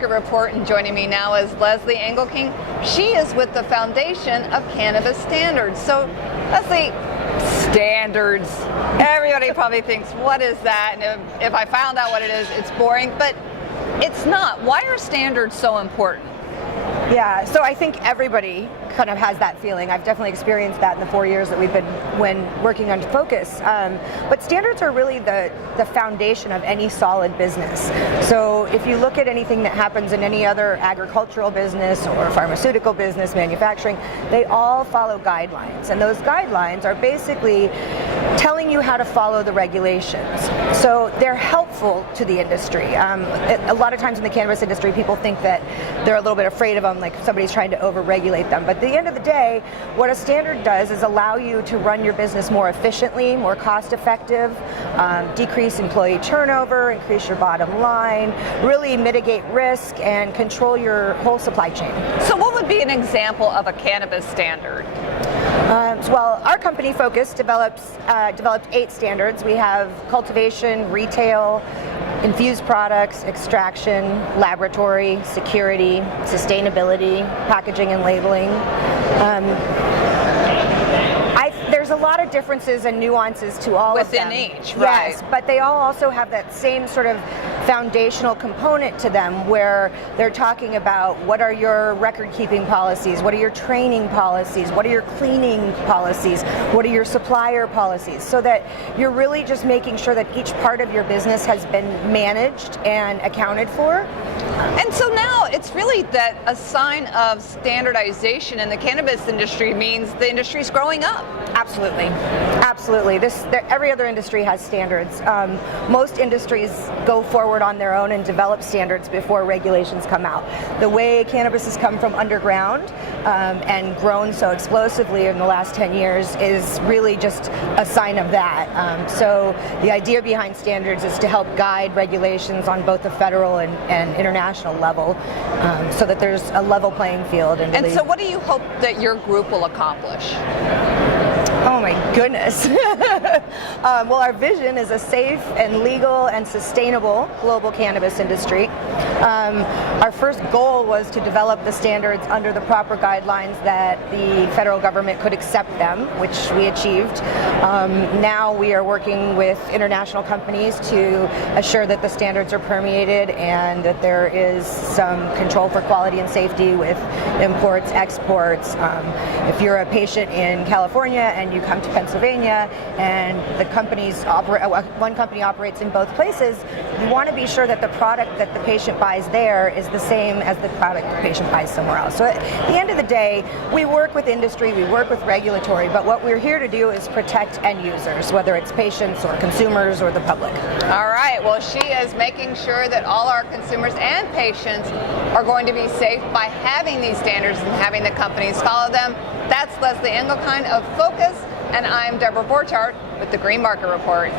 Market Report, and joining me now is Leslie Engelking. She is with the Foundation of Cannabis Standards. So, Leslie, standards. Everybody probably thinks, what is that? And if I found out what it is, it's boring, but it's not. Why are standards so important? Yeah, so I think everybody kind of has that feeling. I've definitely experienced that in the 4 years that we've been working on Focus. But standards are really the foundation of any solid business. So if you look at anything that happens in any other agricultural business or pharmaceutical business, manufacturing, they all follow guidelines. And those guidelines are basically telling you how to follow the regulations. So they're helpful to the industry. A lot of times in the cannabis industry, people think that they're a little bit afraid of them, like somebody's trying to over-regulate them. But at the end of the day, what a standard does is allow you to run your business more efficiently, more cost-effective, decrease employee turnover, increase your bottom line, really mitigate risk, and control your whole supply chain. So what would be an example of a cannabis standard? Well, our company Focus developed 8 standards. We have cultivation, retail, infused products, extraction, laboratory, security, sustainability, packaging and labeling. There's a lot of differences and nuances to all of them. Within each, right. Yes, but they all also have that same sort of foundational component to them where they're talking about what are your record-keeping policies, what are your training policies, what are your cleaning policies, what are your supplier policies, so that you're really just making sure that each part of your business has been managed and accounted for. And so now it's really that a sign of standardization in the cannabis industry means the industry's growing up. Absolutely, absolutely. Every other industry has standards. Most industries go forward on their own and develop standards before regulations come out. The way cannabis has come from underground and grown so explosively in the last 10 years is really just a sign of that. So the idea behind standards is to help guide regulations on both the federal and international level so that there's a level playing field. And so what do you hope that your group will accomplish? Oh my goodness. Well, our vision is a safe and legal and sustainable global cannabis industry. Our first goal was to develop the standards under the proper guidelines that the federal government could accept them, which we achieved. Now we are working with international companies to assure that the standards are permeated and that there is some control for quality and safety with imports, exports. If you're a patient in California and you come to Pennsylvania and one company operates in both places, you want to be sure that the product that the patient buys there is the same as the product the patient buys somewhere else. So at the end of the day, we work with industry, we work with regulatory, but what we're here to do is protect end users, whether it's patients or consumers or the public. All right, well, she is making sure that all our consumers and patients are going to be safe by having these standards and having the companies follow them. That's Leslie Engelking of Focus, and I'm Deborah Borchardt with the Green Market Report.